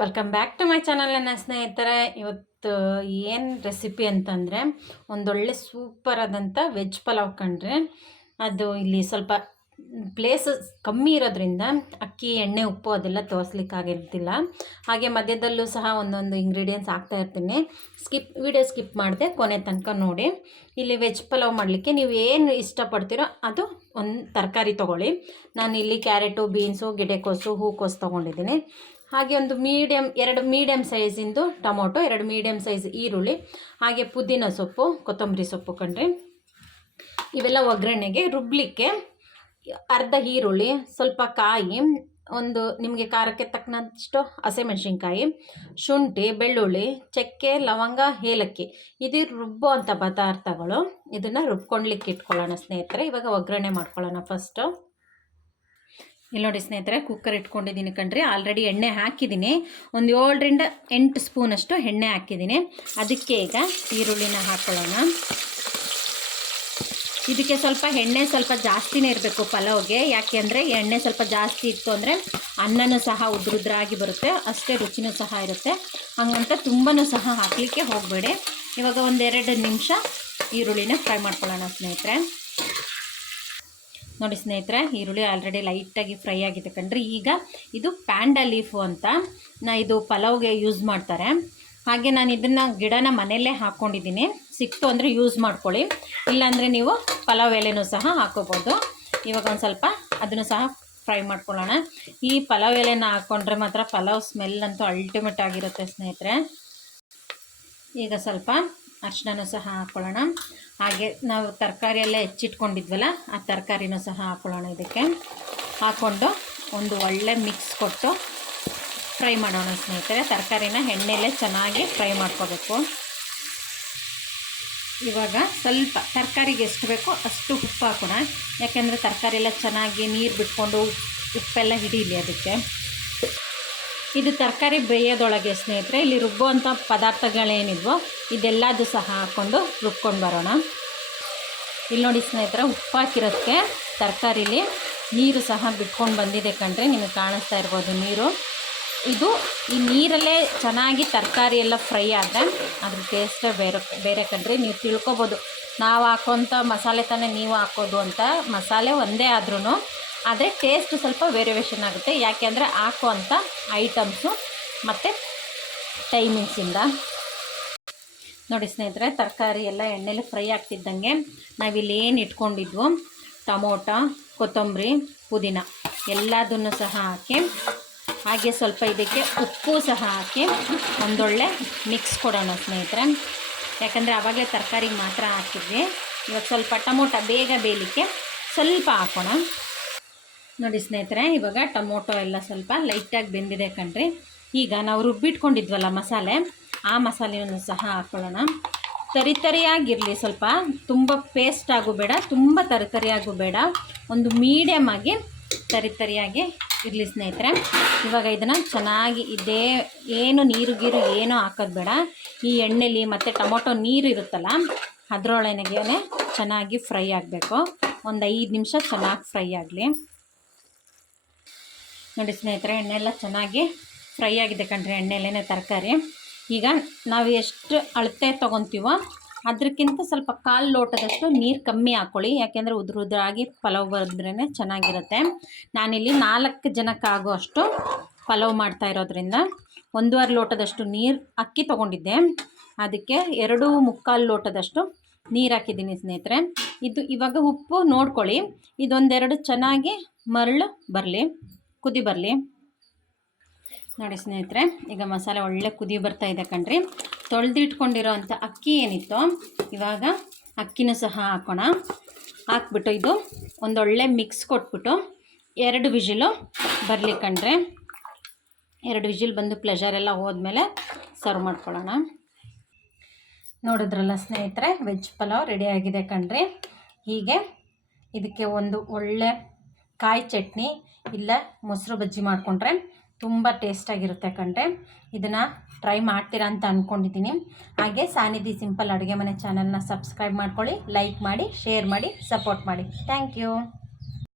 Welcome back to my channel ನನ್ನ ಸ್ನೇಹಿತರೆ. ಇವತ್ತು ಏನು ರೆಸಿಪಿ ಅಂತಂದರೆ ಒಂದೊಳ್ಳೆ ಸೂಪರ್ ಆದಂಥ ವೆಜ್ ಪಲಾವ್ ಕಂಡ್ರೆ ಅದು ಇಲ್ಲಿ ಸ್ವಲ್ಪ ಪ್ಲೇಸಸ್ ಕಮ್ಮಿ ಇರೋದ್ರಿಂದ ಅಕ್ಕಿ, ಎಣ್ಣೆ, ಉಪ್ಪು ಅದೆಲ್ಲ ತೋರಿಸ್ಲಿಕ್ಕಾಗಿರ್ತಿಲ್ಲ ಹಾಗೆ ಮಧ್ಯದಲ್ಲೂ ಸಹ ಒಂದೊಂದು ಇಂಗ್ರೀಡಿಯೆಂಟ್ಸ್ ಹಾಕ್ತಾ ಇರ್ತೀನಿ. ಸ್ಕಿಪ್ ವಿಡಿಯೋ ಸ್ಕಿಪ್ ಮಾಡಿದೆ ಕೊನೆ ತನಕ ನೋಡಿ. ಇಲ್ಲಿ ವೆಜ್ ಪಲಾವ್ ಮಾಡಲಿಕ್ಕೆ ನೀವು ಏನು ಇಷ್ಟಪಡ್ತೀರೋ ಅದು ಒಂದು ತರಕಾರಿ ತೊಗೊಳ್ಳಿ. ನಾನು ಇಲ್ಲಿ ಕ್ಯಾರೆಟು ಬೀನ್ಸು ಗಿಡೆಕೋಸು, ಹೂಕೋಸು ತೊಗೊಂಡಿದ್ದೀನಿ. ಹಾಗೆ ಒಂದು ಮೀಡಿಯಮ್ ಎರಡು ಮೀಡಿಯಮ್ ಸೈಜಿಂದು ಟೊಮೊಟೊ, ಎರಡು ಮೀಡಿಯಮ್ ಸೈಜ್ ಈರುಳ್ಳಿ, ಹಾಗೆ ಪುದೀನ ಸೊಪ್ಪು, ಕೊತ್ತಂಬರಿ ಸೊಪ್ಪು ಕಣ್ರಿ ಇವೆಲ್ಲ ಒಗ್ಗರಣೆಗೆ ರುಬ್ಲಿಕ್ಕೆ ಅರ್ಧ ಈರುಳ್ಳಿ, ಸ್ವಲ್ಪ ಕಾಯಿ, ಒಂದು ನಿಮಗೆ ಖಾರಕ್ಕೆ ತಕ್ಕನಷ್ಟು ಹಸಿಮೆಣ್ಸಿನ್ಕಾಯಿ, ಶುಂಠಿ, ಬೆಳ್ಳುಳ್ಳಿ, ಚಕ್ಕೆ, ಲವಂಗ, ಏಲಕ್ಕಿ. ಇದು ರುಬ್ಬೋ ಅಂಥ ಪದಾರ್ಥಗಳು. ಇದನ್ನು ರುಬ್ಕೊಳ್ಲಿಕ್ಕೆ ಇಟ್ಕೊಳ್ಳೋಣ ಸ್ನೇಹಿತರೆ. ಇವಾಗ ಒಗ್ಗರಣೆ ಮಾಡ್ಕೊಳ್ಳೋಣ ಫಸ್ಟು ಇಲ್ಲಿ ನೋಡಿ ಸ್ನೇಹಿತರೆ ಕುಕ್ಕರ್ ಇಟ್ಕೊಂಡಿದ್ದೀನಿ ಕಣ್ರಿ. ಆಲ್ರೆಡಿ ಎಣ್ಣೆ ಹಾಕಿದ್ದೀನಿ. ಒಂದು ಏಳರಿಂದ ಎಂಟು ಸ್ಪೂನಷ್ಟು ಎಣ್ಣೆ ಹಾಕಿದ್ದೀನಿ. ಅದಕ್ಕೆ ಈಗ ಈರುಳ್ಳಿನ ಹಾಕೊಳ್ಳೋಣ. ಇದಕ್ಕೆ ಸ್ವಲ್ಪ ಎಣ್ಣೆ ಸ್ವಲ್ಪ ಜಾಸ್ತಿನೇ ಇರಬೇಕು ಪಲಾವ್ಗೆ. ಯಾಕೆ ಅಂದರೆ ಎಣ್ಣೆ ಸ್ವಲ್ಪ ಜಾಸ್ತಿ ಇತ್ತು ಅಂದರೆ ಅನ್ನನೂ ಸಹ ಉದ್ರುದ್ರಾಗಿ ಬರುತ್ತೆ. ಅಷ್ಟೇ ರುಚಿನೂ ಸಹ ಇರುತ್ತೆ. ಹಂಗಂತ ತುಂಬನೂ ಸಹ ಹಾಕಲಿಕ್ಕೆ ಹೋಗಬೇಡಿ. ಇವಾಗ ಒಂದೆರಡು ನಿಮಿಷ ಈರುಳ್ಳಿನ ಫ್ರೈ ಮಾಡ್ಕೊಳ್ಳೋಣ ಸ್ನೇಹಿತರೆ. ನೋಡಿ ಸ್ನೇಹಿತರೆ, ಈರುಳ್ಳಿ ಆಲ್ರೆಡಿ ಲೈಟಾಗಿ ಫ್ರೈ ಆಗಿದೆ ಕಣ್ರಿ. ಈಗ ಇದು ಪ್ಯಾಂಡಾ ಲೀಫು ಅಂತ ನಾ ಇದು ಪಲಾವ್ಗೆ ಯೂಸ್ ಮಾಡ್ತಾರೆ. ಹಾಗೆ ನಾನು ಇದನ್ನು ಗಿಡನ ಮನೆಯಲ್ಲೇ ಹಾಕ್ಕೊಂಡಿದ್ದೀನಿ ಸಿಕ್ತು ಅಂದರೆ ಯೂಸ್ ಮಾಡ್ಕೊಳ್ಳಿ. ಇಲ್ಲಾಂದರೆ ನೀವು ಪಲಾವ್ ಎಲೆನೂ ಸಹ ಹಾಕೋಬೋದು. ಇವಾಗ ಒಂದು ಸ್ವಲ್ಪ ಅದನ್ನು ಸಹ ಫ್ರೈ ಮಾಡ್ಕೊಳ್ಳೋಣ. ಈ ಪಲಾವ್ ಎಲೆನ ಹಾಕ್ಕೊಂಡ್ರೆ ಮಾತ್ರ ಪಲಾವ್ ಸ್ಮೆಲ್ ಅಂತೂ ಅಲ್ಟಿಮೇಟ್ ಆಗಿರುತ್ತೆ ಸ್ನೇಹಿತರೆ. ಈಗ ಸ್ವಲ್ಪ ಅರ್ಶಿನೂ ಸಹ ಹಾಕ್ಕೊಳ್ಳೋಣ ಹಾಗೆ ನಾವು ತರಕಾರಿ ಎಲ್ಲ ಹೆಚ್ಚಿಟ್ಕೊಂಡಿದ್ವಲ್ಲ, ಆ ತರಕಾರಿನೂ ಸಹ ಹಾಕ್ಕೊಳ್ಳೋಣ ಇದಕ್ಕೆ. ಹಾಕ್ಕೊಂಡು ಒಂದು ಒಳ್ಳೆ ಮಿಕ್ಸ್ ಕೊಟ್ಟು ಫ್ರೈ ಮಾಡೋಣ ಸ್ನೇಹಿತರೆ. ತರಕಾರಿನ ಎಣ್ಣೆಲೆ ಚೆನ್ನಾಗಿ ಫ್ರೈ ಮಾಡ್ಕೋಬೇಕು. ಇವಾಗ ಸ್ವಲ್ಪ ತರಕಾರಿಗೆ ಎಷ್ಟು ಬೇಕೋ ಅಷ್ಟು ಉಪ್ಪು ಹಾಕೋಣ. ಯಾಕೆಂದರೆ ತರಕಾರಿ ಎಲ್ಲ ಚೆನ್ನಾಗಿ ನೀರು ಬಿಟ್ಕೊಂಡು ಉಪ್ಪೆಲ್ಲ ಹಿಡೀಲಿ ಅದಕ್ಕೆ. ಇದು ತರಕಾರಿ ಬೇಯೋದೊಳಗೆ ಸ್ನೇಹಿತರೆ, ಇಲ್ಲಿ ರುಬ್ಬುವಂಥ ಪದಾರ್ಥಗಳೇನಿದ್ವೋ ಇದೆಲ್ಲದೂ ಸಹ ಹಾಕ್ಕೊಂಡು ರುಬ್ಕೊಂಡು ಬರೋಣ. ಇಲ್ಲಿ ನೋಡಿ ಸ್ನೇಹಿತರೆ ಉಪ್ಪು ಹಾಕಿರೋದಕ್ಕೆ ತರಕಾರಿಲಿ ನೀರು ಸಹ ಬಿಟ್ಕೊಂಡು ಬಂದಿದೆ ಕಂಡ್ರೆ ನಿಮಗೆ ಕಾಣಿಸ್ತಾ ಇರ್ಬೋದು ನೀರು. ಇದು ಈ ನೀರಲ್ಲೇ ಚೆನ್ನಾಗಿ ತರಕಾರಿ ಎಲ್ಲ ಫ್ರೈ ಆದರೆ ಅದ್ರ ಟೇಸ್ಟೇ ಬೇರೆ ಬೇರೆ ಕಂಡ್ರೆ ನೀವು ತಿಳ್ಕೊಬೋದು, ನಾವು ಹಾಕೋಂಥ ಮಸಾಲೆ ತಾನೇ ನೀವು ಹಾಕೋದು ಅಂತ ಮಸಾಲೆ ಒಂದೇ ಆದ್ರೂ ಆದರೆ ಟೇಸ್ಟ್ ಸ್ವಲ್ಪ ವೇರಿಯೇಷನ್ ಆಗುತ್ತೆ. ಯಾಕೆಂದರೆ ಹಾಕುವಂಥ ಐಟಮ್ಸು ಮತ್ತು ಟೈಮಿಂಗ್ಸಿಂದ ನೋಡಿ ಸ್ನೇಹಿತರೆ, ತರಕಾರಿ ಎಲ್ಲ ಎಣ್ಣೆಲಿ ಫ್ರೈ ಆಗ್ತಿದ್ದಂಗೆ ನಾವಿಲ್ಲಿ ಏನು ಇಟ್ಕೊಂಡಿದ್ವು, ಟೊಮೊಟೊ, ಕೊತ್ತಂಬರಿ, ಪುದೀನ ಎಲ್ಲದನ್ನು ಸಹ ಹಾಕಿ, ಹಾಗೆ ಸ್ವಲ್ಪ ಇದಕ್ಕೆ ಉಪ್ಪು ಸಹ ಹಾಕಿ ಒಂದೊಳ್ಳೆ ಮಿಕ್ಸ್ ಕೊಡೋಣ ಸ್ನೇಹಿತರೆ. ಯಾಕಂದರೆ ಆವಾಗಲೇ ತರಕಾರಿಗೆ ಮಾತ್ರ ಹಾಕಿದ್ವಿ. ಇವಾಗ ಸ್ವಲ್ಪ ಟೊಮೊಟೊ ಬೇಗ ಬೇಯಲಿಕ್ಕೆ ಸ್ವಲ್ಪ ಹಾಕೋಣ. ನೋಡಿ ಸ್ನೇಹಿತರೆ, ಇವಾಗ ಟೊಮೊಟೊ ಎಲ್ಲ ಸ್ವಲ್ಪ ಲೈಟಾಗಿ ಬೆಂದಿದೆ ಕಣ್ರಿ. ಈಗ ನಾವು ರುಬ್ಬಿಟ್ಕೊಂಡಿದ್ವಲ್ಲ ಮಸಾಲೆ, ಆ ಮಸಾಲೆಯನ್ನು ಸಹ ಹಾಕ್ಕೊಳ್ಳೋಣ ತರಿತರಿಯಾಗಿರಲಿ ಸ್ವಲ್ಪ, ತುಂಬ ಪೇಸ್ಟ್ ಆಗು ಬೇಡ, ತುಂಬ ತರಿತರಿಯಾಗು ಬೇಡ. ಒಂದು ಮೀಡಿಯಮ್ ಆಗಿ ತರಿತರಿಯಾಗಿ ಇರಲಿ ಸ್ನೇಹಿತರೆ. ಇವಾಗ ಇದನ್ನು ಚೆನ್ನಾಗಿ ಇದೇ ಏನು ನೀರು ಗೀರು ಏನೂ ಹಾಕೋದು ಬೇಡ. ಈ ಎಣ್ಣೆಲಿ ಮತ್ತು ಟೊಮೊಟೊ ನೀರು ಇರುತ್ತಲ್ಲ ಅದರೊಳಗೆ ಚೆನ್ನಾಗಿ ಫ್ರೈ ಆಗಬೇಕು. ಒಂದು ಐದು ನಿಮಿಷ ಚೆನ್ನಾಗಿ ಫ್ರೈ ಆಗಲಿ. ನೋಡಿ ಸ್ನೇಹಿತರೆ ಎಣ್ಣೆ ಎಲ್ಲ ಚೆನ್ನಾಗಿ ಫ್ರೈ ಆಗಿದೆ ಕಣ್ರಿ ಎಣ್ಣೆಲೇ ತರಕಾರಿ. ಈಗ ನಾವು ಎಷ್ಟು ಅಳತೆ ತೊಗೊತೀವೋ ಅದಕ್ಕಿಂತ ಸ್ವಲ್ಪ ಕಾಲು ಲೋಟದಷ್ಟು ನೀರು ಕಮ್ಮಿ ಹಾಕ್ಕೊಳ್ಳಿ ಯಾಕೆಂದರೆ ಉದುರು ಉದ್ರಾಗಿ ಪಲಾವ್ ಬರೆದ್ರೇ ಚೆನ್ನಾಗಿರುತ್ತೆ. ನಾನಿಲ್ಲಿ ನಾಲ್ಕು ಜನಕ್ಕಾಗೋ ಅಷ್ಟು ಪಲಾವ್ ಮಾಡ್ತಾ ಇರೋದ್ರಿಂದ ಒಂದೂವರೆ ಲೋಟದಷ್ಟು ನೀರು ಅಕ್ಕಿ ತೊಗೊಂಡಿದ್ದೆ. ಅದಕ್ಕೆ ಎರಡು ಮುಕ್ಕಾಲು ಲೋಟದಷ್ಟು ನೀರು ಹಾಕಿದ್ದೀನಿ ಸ್ನೇಹಿತರೆ. ಇದು ಇವಾಗ ಉಪ್ಪು ನೋಡ್ಕೊಳ್ಳಿ, ಇದೊಂದೆರಡು ಚೆನ್ನಾಗಿ ಮರಳು ಬರಲಿ. ಕುದಿ ಬರಲಿ. ನೋಡಿ ಸ್ನೇಹಿತರೆ, ಈಗ ಮಸಾಲೆ ಒಳ್ಳೆ ಕುದಿ ಬರ್ತಾ ಇದೆ ಕಣ್ರಿ. ತೊಳೆದಿಟ್ಕೊಂಡಿರೋ ಅಂಥ ಅಕ್ಕಿ ಏನಿತ್ತು, ಇವಾಗ ಅಕ್ಕಿನೂ ಸಹ ಹಾಕೋಣ. ಹಾಕ್ಬಿಟ್ಟು ಇದು ಒಂದೊಳ್ಳೆ ಮಿಕ್ಸ್ ಕೊಟ್ಬಿಟ್ಟು ಎರಡು ವಿಜಿಲು ಬರಲಿ ಕಣ್ರೆ. ಎರಡು ವಿಜಿಲ್ ಬಂದು ಪ್ಲೆಷರ್ ಎಲ್ಲ ಹೋದ್ಮೇಲೆ ಸರ್ವ್ ಮಾಡ್ಕೊಳ್ಳೋಣ. ನೋಡಿದ್ರಲ್ಲ ಸ್ನೇಹಿತರೆ ವೆಜ್ ಪಲಾವ್ ರೆಡಿ ಆಗಿದೆ ಕಣ್ರಿ. ಹೀಗೆ ಇದಕ್ಕೆ ಒಂದು ಒಳ್ಳೆ ಕಾಯಿ ಚಟ್ನಿ ಇಲ್ಲ ಮೊಸರು ಬಜ್ಜಿ ಮಾಡಿಕೊಂಡ್ರೆ ತುಂಬ ಟೇಸ್ಟಾಗಿರುತ್ತೆ ಕಣ್ರೆ ಇದನ್ನು ಟ್ರೈ ಮಾಡ್ತೀರಾ ಅಂತ ಅಂದ್ಕೊಂಡಿದ್ದೀನಿ ಹಾಗೆ ಸಾನಿಧಿ ಸಿಂಪಲ್ ಅಡುಗೆ ಮನೆ ಚಾನಲ್ನ ಸಬ್ಸ್ಕ್ರೈಬ್ ಮಾಡ್ಕೊಳ್ಳಿ ಲೈಕ್ ಮಾಡಿ ಶೇರ್ ಮಾಡಿ ಸಪೋರ್ಟ್ ಮಾಡಿ. Thank you